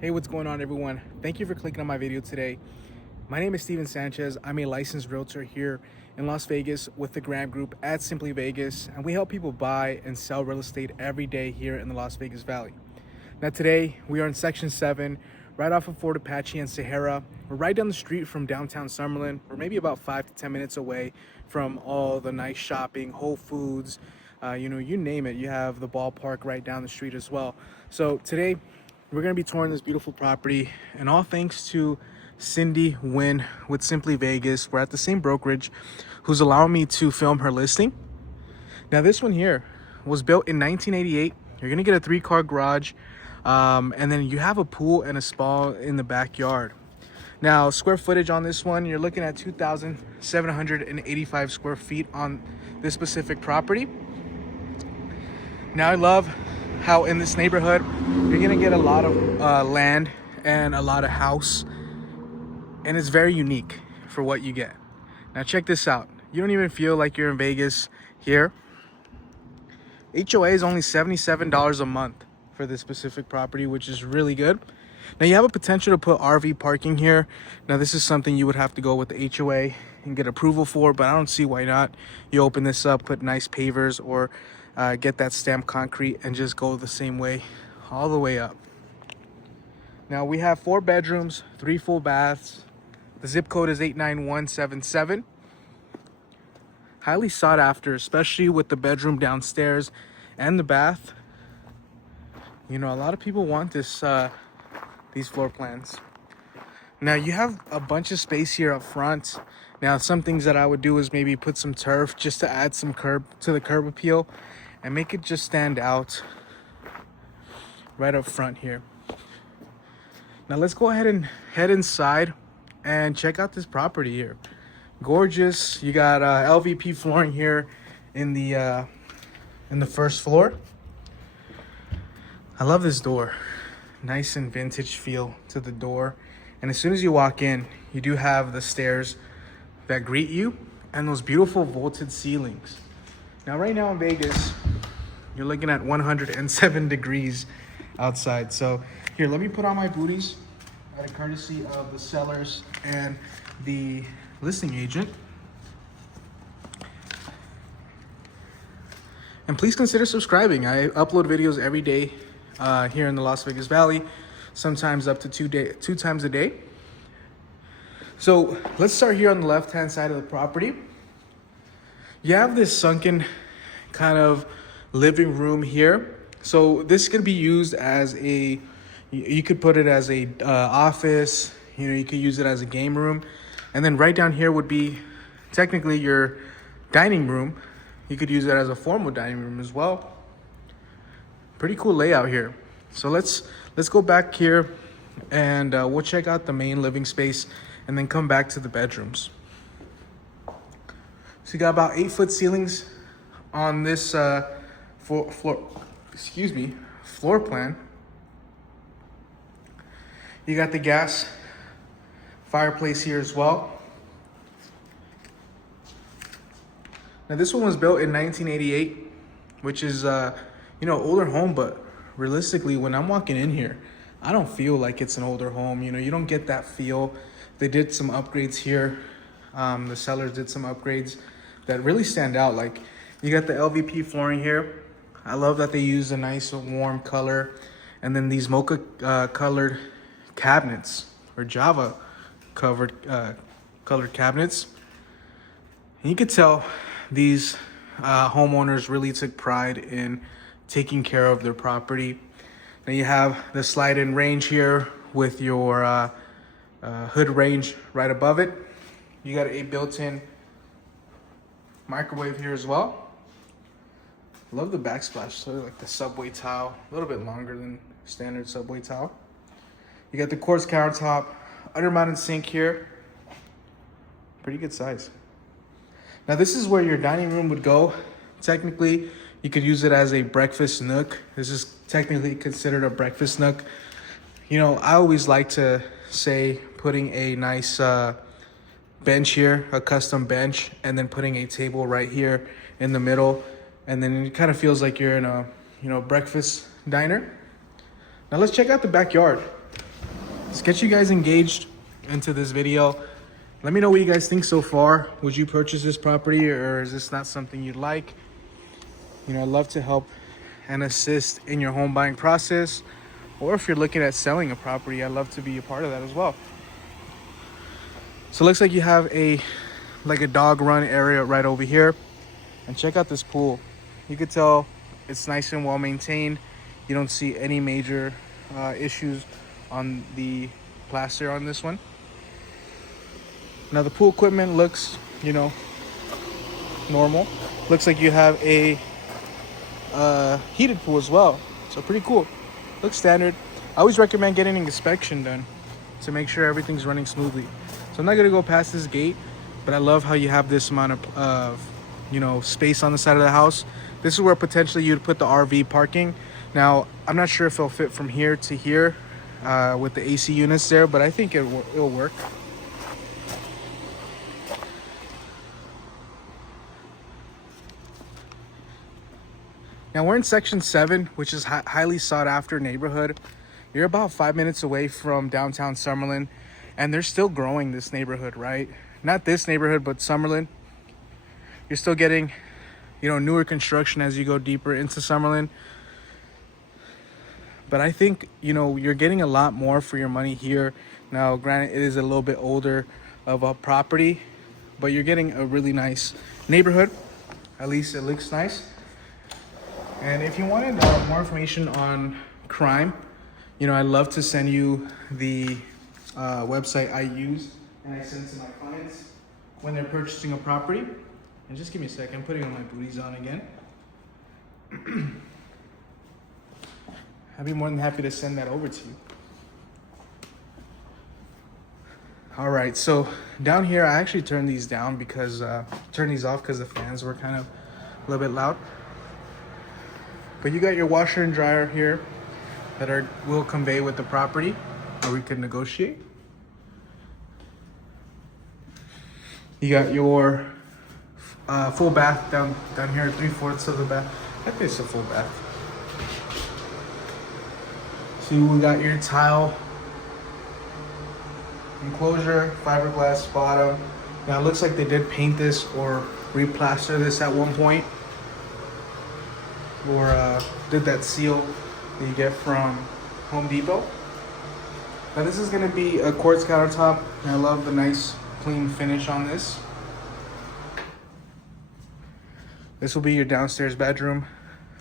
Hey, what's going on, everyone? Thank you for clicking on my video today. My name is Steven Sanchez. I'm a licensed realtor here in Las Vegas with the Graham Group at Simply Vegas, and we help people buy and sell real estate every day here in the Las Vegas Valley. Now today, we are in Section 7, right off of Fort Apache and Sahara. We're right down the street from downtown Summerlin. We're maybe about 5 to 10 minutes away from all the nice shopping, Whole Foods, you name it. You have the ballpark right down the street as well. So today, we're going to be touring this beautiful property, and all thanks to Cindy Wynn with Simply Vegas. We're at the same brokerage who's allowing me to film her listing. Now this one here was built in 1988. You're going to get a 3-car garage, and then you have a pool and a spa in the backyard. Now square footage on this one, you're looking at 2,785 square feet on this specific property. Now I love how in this neighborhood you're gonna get a lot of land and a lot of house, and it's very unique for what you get. Now check this out. You don't even feel like you're in Vegas here. HOA is only $77 a month for this specific property, which is really good. Now you have a potential to put RV parking here. Now this is something you would have to go with the HOA and get approval for, but I don't see why not. You open this up, put nice pavers, or get that stamped concrete and just go the same way all the way up. Now we have 4 bedrooms, 3 full baths. The zip code is 89177. Highly sought after, especially with the bedroom downstairs and the bath. You know, a lot of people want this these floor plans. Now you have a bunch of space here up front. Now some things that I would do is maybe put some turf just to add some curb to the curb appeal and make it just stand out right up front here. Now let's go ahead and head inside and check out this property here. Gorgeous. You got LVP flooring here in the first floor. I love this door. Nice and vintage feel to the door. And as soon as you walk in, you do have the stairs that greet you and those beautiful vaulted ceilings. Now right now in Vegas, you're looking at 107 degrees outside. So here, let me put on my booties at a courtesy of the sellers and the listing agent. And please consider subscribing. I upload videos every day here in the Las Vegas Valley, sometimes up to two times a day. So let's start here on the left-hand side of the property. You have this sunken kind of living room here. So this can be used as you could put it as a office, you could use it as a game room. And then right down here would be technically your dining room. You could use it as a formal dining room as well. Pretty cool layout here. So let's go back here and we'll check out the main living space and then come back to the bedrooms. So you got about 8-foot ceilings on this floor plan. You got the gas fireplace here as well. Now this one was built in 1988, which is older home, but realistically when I'm walking in here, I don't feel like it's an older home. You don't get that feel. They did some upgrades here. The sellers did some upgrades that really stand out. Like you got the LVP flooring here. I love that they use a nice warm color, and then these mocha colored cabinets, or Java colored cabinets. And you could tell these homeowners really took pride in taking care of their property. Now you have the slide-in range here with your hood range right above it. You got a built-in microwave here as well. Love the backsplash, so like the subway tile, a little bit longer than standard subway tile. You got the quartz countertop, under-mounted sink here. Pretty good size. Now this is where your dining room would go. Technically, you could use it as a breakfast nook. This is technically considered a breakfast nook. I always like to say putting a nice bench here, a custom bench, and then putting a table right here in the middle. And then it kind of feels like you're in a breakfast diner. Now let's check out the backyard. Let's get you guys engaged into this video. Let me know what you guys think so far. Would you purchase this property, or is this not something you'd like? You know, I'd love to help and assist in your home buying process. Or if you're looking at selling a property, I'd love to be a part of that as well. So it looks like you have a dog run area right over here. And check out this pool. You could tell it's nice and well maintained. You don't see any major issues on the plaster on this one. Now the pool equipment looks, you know, normal. Looks like you have a heated pool as well. So pretty cool. Looks standard. I always recommend getting an inspection done to make sure everything's running smoothly. So I'm not gonna go past this gate, but I love how you have this amount of you know, space on the side of the house. This is where potentially you'd put the RV parking. Now, I'm not sure if it'll fit from here to here with the AC units there, but I think it'll work. Now we're in section 7, which is highly sought after neighborhood. You're about 5 minutes away from downtown Summerlin, and they're still growing this neighborhood, right? Not this neighborhood, but Summerlin. You're still getting, you know, newer construction as you go deeper into Summerlin. But I think, you know, you're getting a lot more for your money here. Now, granted, it is a little bit older of a property, but you're getting a really nice neighborhood. At least it looks nice. And if you wanted more information on crime, you know, I'd love to send you the website I use and I send to my clients when they're purchasing a property. And just give me a second, I'm putting on my booties on again. I'd be more than happy to send that over to you. All right, so down here, I actually turned these down because, turned these off because the fans were kind of a little bit loud. But you got your washer and dryer here that will convey with the property, or we could negotiate. You got your full bath down here, 3/4 of the bath. I think it's a full bath. So we got your tile enclosure, fiberglass bottom. Now it looks like they did paint this or replaster this at one point, or did that seal that you get from Home Depot. Now this is gonna be a quartz countertop, and I love the nice clean finish on this. This will be your downstairs bedroom.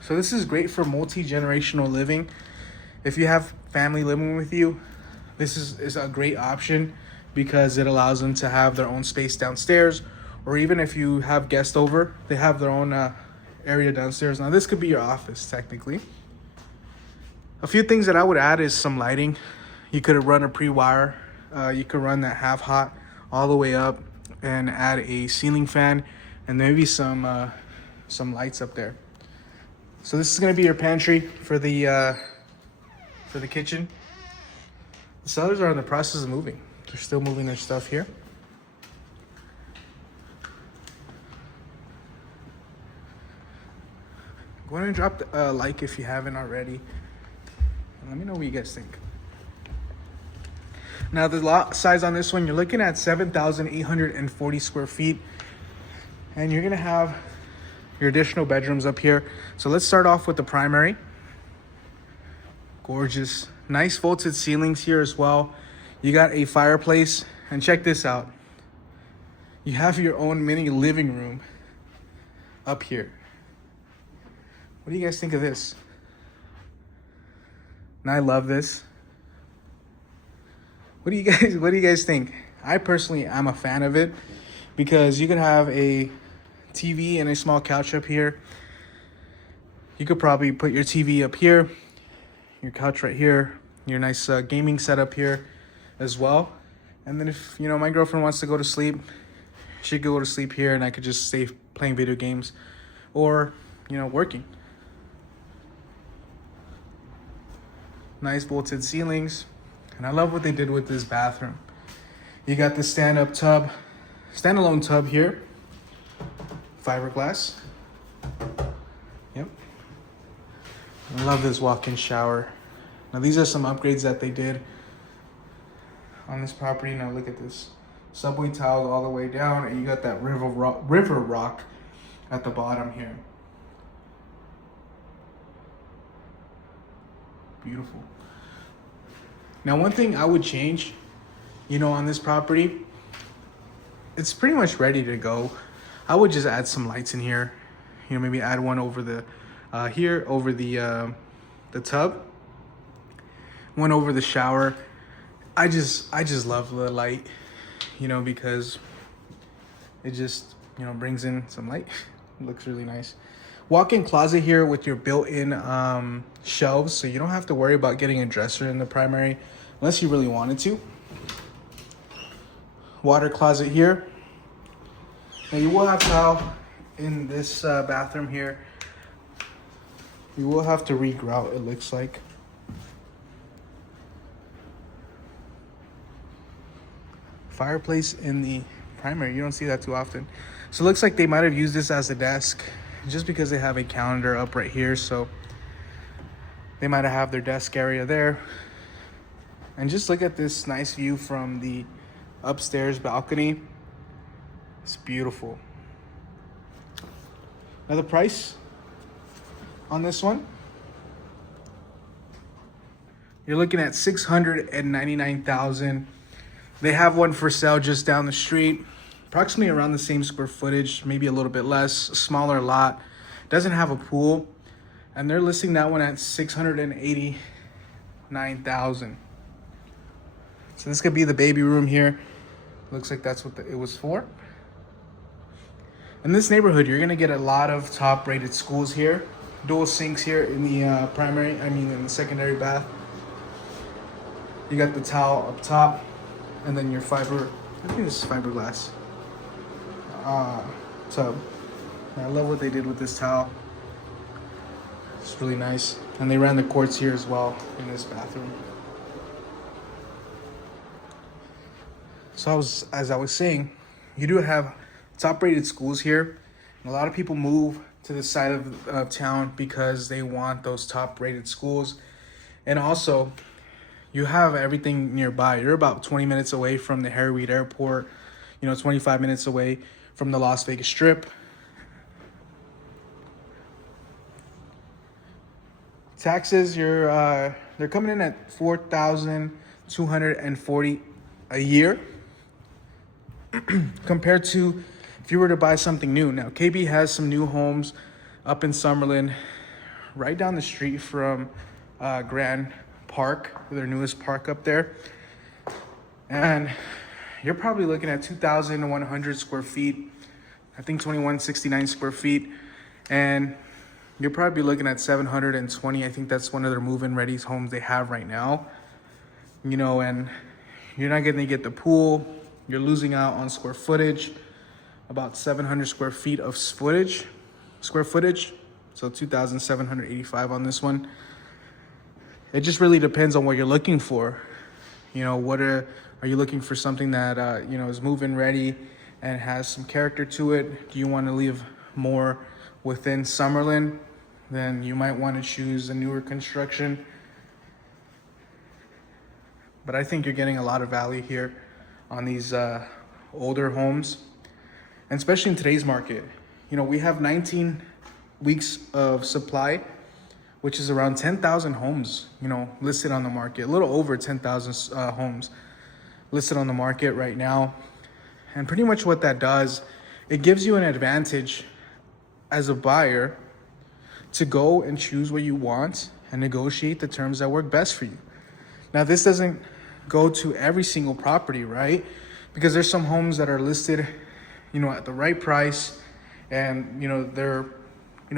So this is great for multi-generational living. If you have family living with you, this is a great option because it allows them to have their own space downstairs, or even if you have guests over, they have their own area downstairs. Now this could be your office technically. A few things that I would add is some lighting. You could run a pre-wire. You could run that half hot all the way up and add a ceiling fan and maybe some lights up there. So this is going to be your pantry for the kitchen. The sellers are in the process of moving. They're still moving their stuff here. Go ahead and drop a like if you haven't already. And let me know what you guys think. Now the lot size on this one, you're looking at 7,840 square feet. And you're gonna have your additional bedrooms up here. So let's start off with the primary. Gorgeous, nice vaulted ceilings here as well. You got a fireplace, and check this out. You have your own mini living room up here. What do you guys think of this? And I love this. What do you guys think? I personally am a fan of it because you could have a TV and a small couch up here. You could probably put your TV up here, your couch right here, your nice gaming setup here as well. And then if, you know, my girlfriend wants to go to sleep, she could go to sleep here and I could just stay playing video games or, you know, working. Nice vaulted ceilings. And I love what they did with this bathroom. You got the standalone tub here. Fiberglass. Yep. I love this walk-in shower. Now these are some upgrades that they did. on this property. Now look at this. Subway tiles all the way down, and you got that river rock at the bottom here. Beautiful. Now, one thing I would change, on this property, it's pretty much ready to go. I would just add some lights in here. Maybe add one over the here over the tub, one over the shower. I just love the light, because it just brings in some light. It looks really nice. Walk-in closet here with your built-in shelves, so you don't have to worry about getting a dresser in the primary unless you really wanted to. Water closet here. Now you will have towel in this bathroom here. You will have to regrout, it looks like. Fireplace in the primary, you don't see that too often. So it looks like they might have used this as a desk just because they have a calendar up right here. So they might have their desk area there. And just look at this nice view from the upstairs balcony. It's beautiful. Now the price on this one, you're looking at $699,000. They have one for sale just down the street, approximately around the same square footage, maybe a little bit less, a smaller lot. Doesn't have a pool, and they're listing that one at $689,000. So this could be the baby room here. Looks like that's what it was for. In this neighborhood, you're gonna get a lot of top-rated schools here. Dual sinks here in the in the secondary bath. You got the towel up top, and then your I think this is fiberglass tub. I love what they did with this towel. It's really nice. And they ran the quartz here as well in this bathroom. So as I was saying, you do have top-rated schools here. And a lot of people move to this side of town because they want those top-rated schools. And also, you have everything nearby. You're about 20 minutes away from the Harry Reid Airport, 25 minutes away from the Las Vegas Strip. Taxes, they're coming in at $4,240 a year compared to if you were to buy something new. Now, KB has some new homes up in Summerlin, right down the street from Grand Park, their newest park up there. And you're probably looking at 2,100 square feet, I think 2,169 square feet. And you're probably looking at 720. I think that's one of their move-in ready homes they have right now. And you're not going to get the pool. You're losing out on square footage, about 700 square feet of square footage. So 2,785 on this one. It just really depends on what you're looking for. Are you looking for something that, is move-in ready and has some character to it? Do you want to live more within Summerlin? Then you might want to choose a newer construction. But I think you're getting a lot of value here on these older homes, and especially in today's market. We have 19 weeks of supply, which is around 10,000 homes, listed on the market, a little over 10,000 homes listed on the market right now. And pretty much what that does, it gives you an advantage as a buyer to go and choose what you want and negotiate the terms that work best for you. Now, this doesn't go to every single property, right? Because there's some homes that are listed, at the right price, and they're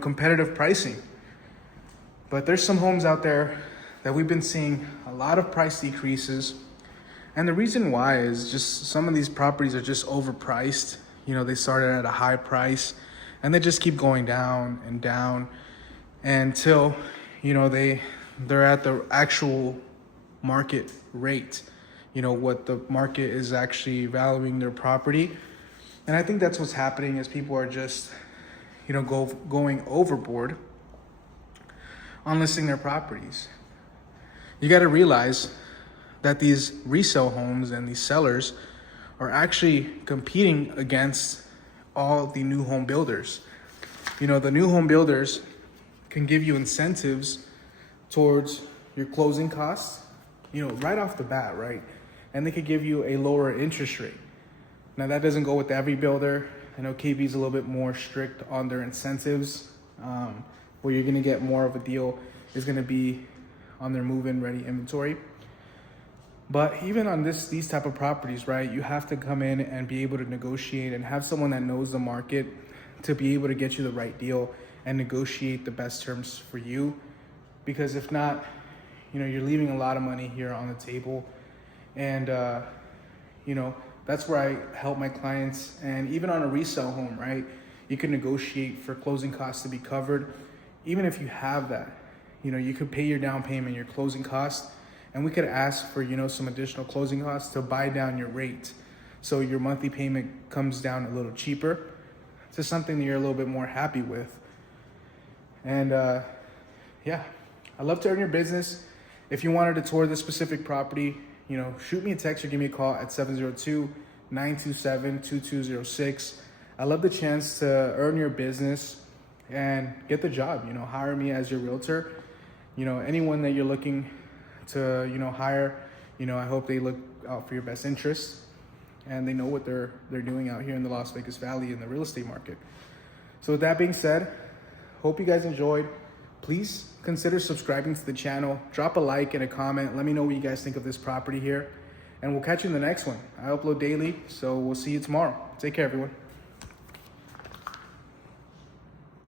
competitive pricing. But there's some homes out there that we've been seeing a lot of price decreases. And the reason why is just some of these properties are just overpriced. They started at a high price and they just keep going down and down until, they're at the actual market rate, what the market is actually valuing their property. And I think that's what's happening is people are just, going overboard on listing their properties. You got to realize that these resale homes and these sellers are actually competing against all the new home builders. The new home builders can give you incentives towards your closing costs, right off the bat, right? And they could give you a lower interest rate. Now, that doesn't go with every builder. I know KB is a little bit more strict on their incentives. Where you're gonna get more of a deal is gonna be on their move-in ready inventory. But even on these type of properties, right, you have to come in and be able to negotiate and have someone that knows the market to be able to get you the right deal and negotiate the best terms for you. Because if not, you're leaving a lot of money here on the table. And, that's where I help my clients. And even on a resale home, right, you can negotiate for closing costs to be covered. Even if you have that, you could pay your down payment, your closing costs, and we could ask for, some additional closing costs to buy down your rate. So your monthly payment comes down a little cheaper to something that you're a little bit more happy with. And yeah, I'd love to earn your business. If you wanted to tour this specific property, shoot me a text or give me a call at 702-927-2206. I love the chance to earn your business and get the job, hire me as your realtor. Anyone that you're looking to, hire, I hope they look out for your best interests and they know what they're doing out here in the Las Vegas Valley in the real estate market. So with that being said, hope you guys enjoyed. Please consider subscribing to the channel. Drop a like and a comment. Let me know what you guys think of this property here. And we'll catch you in the next one. I upload daily, so we'll see you tomorrow. Take care, everyone.